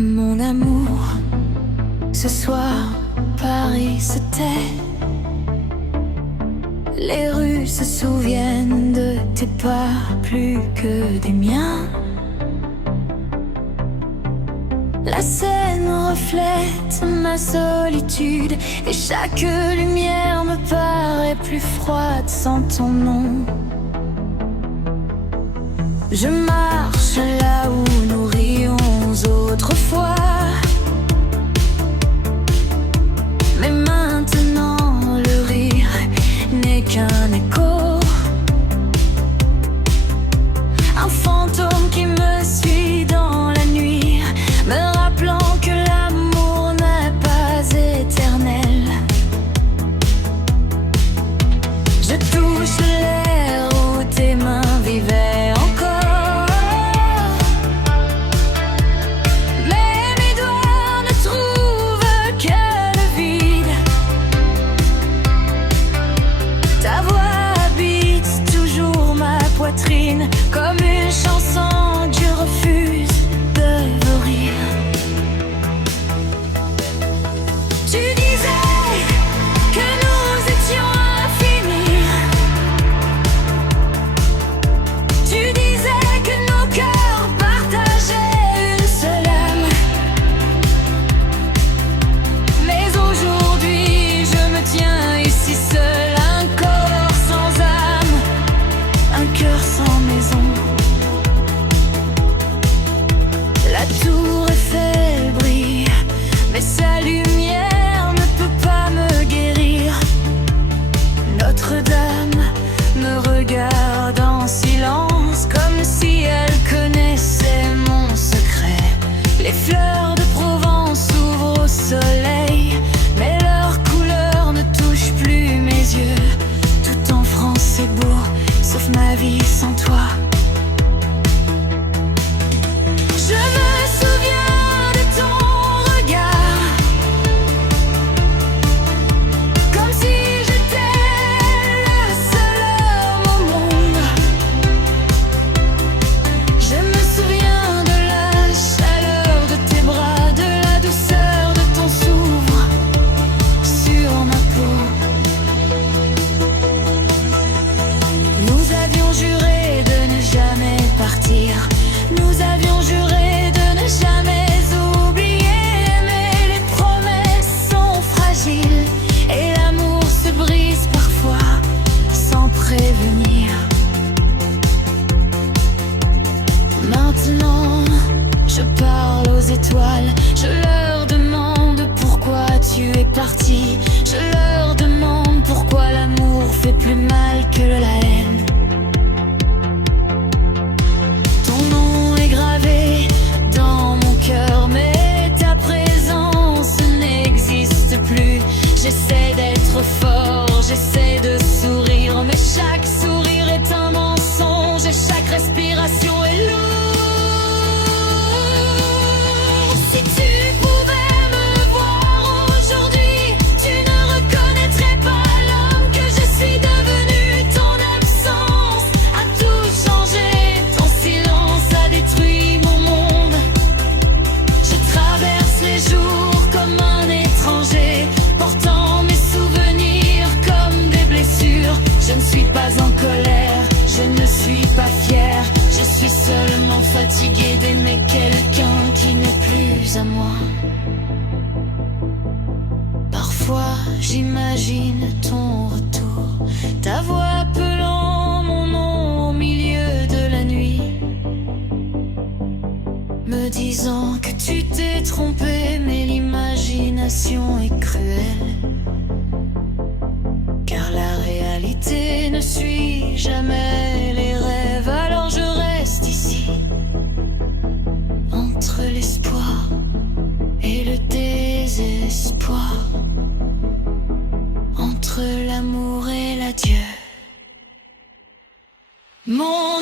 Mon amour, ce soir, Paris se tait. Les rues se souviennent de tes pas plus que des miens. La scène reflète ma solitude et chaque lumière me paraît plus froide sans ton nom. Je marche là où nous rions autrefois, mais maintenant le rire n'est qu'un écho, un fantôme qui me suit dans la nuit, me rappelant que l'amour n'est pas éternel. Je touche l'air où tes mains vivaient encore, mais mes doigts ne trouvent que le vide. Ta voix habite toujours ma poitrine, comme une chanson que je refuse de rire. Tu disais que nous étions infinis. Tu disais que nos cœurs partageaient une seule âme. Mais aujourd'hui je me tiens ici seul, un corps sans âme, un cœur sans maison. La tour Eiffel brille, mais sa lumière ne peut pas me guérir. Notre-Dame me regarde en silence, comme si elle connaissait mon secret. Les fleurs de Provence s'ouvrent au soleil, mais leur couleur ne touche plus mes yeux. Tout en France c'est beau, sauf ma vie sans toi. Je me souviens de ton regard, comme si j'étais le seul homme au monde. Je me souviens de la chaleur de tes bras, de la douceur de ton souffle sur ma peau. Nous avions juré de ne jamais partir. Nous avions juré de ne jamais oublier, mais les promesses sont fragiles et l'amour se brise parfois sans prévenir. Maintenant, je parle aux étoiles, je leur demande pourquoi tu es parti. Je leur demande pourquoi l'amour fait plus mal que la haine. Ton nom est gravé dans mon cœur, mais ta présence n'existe plus. J'essaie d'être fort, j'essaie de sourire, mais chaque sourire est un mensonge et chaque respiration est lourde. Si tu pouvais me voir aujourd'hui, tu ne reconnaîtrais pas l'homme que je suis devenu. Ton absence a tout changé, ton silence a détruit mon monde. Je traverse les jours comme un étranger, portant mes souvenirs comme des blessures. Je ne suis pas en colère, je ne suis pas fière, je suis seulement fatiguée d'aimer quelqu'un qui n'est plus à moi. Parfois j'imagine ton retour, ta voix appelant mon nom au milieu de la nuit, me disant que tu t'es trompé, mais l'imagination est cruelle, car la réalité ne suit jamais les rêves. Alors je reste ici, entre l'espoir et le désespoir, entre l'amour et l'adieu. Mon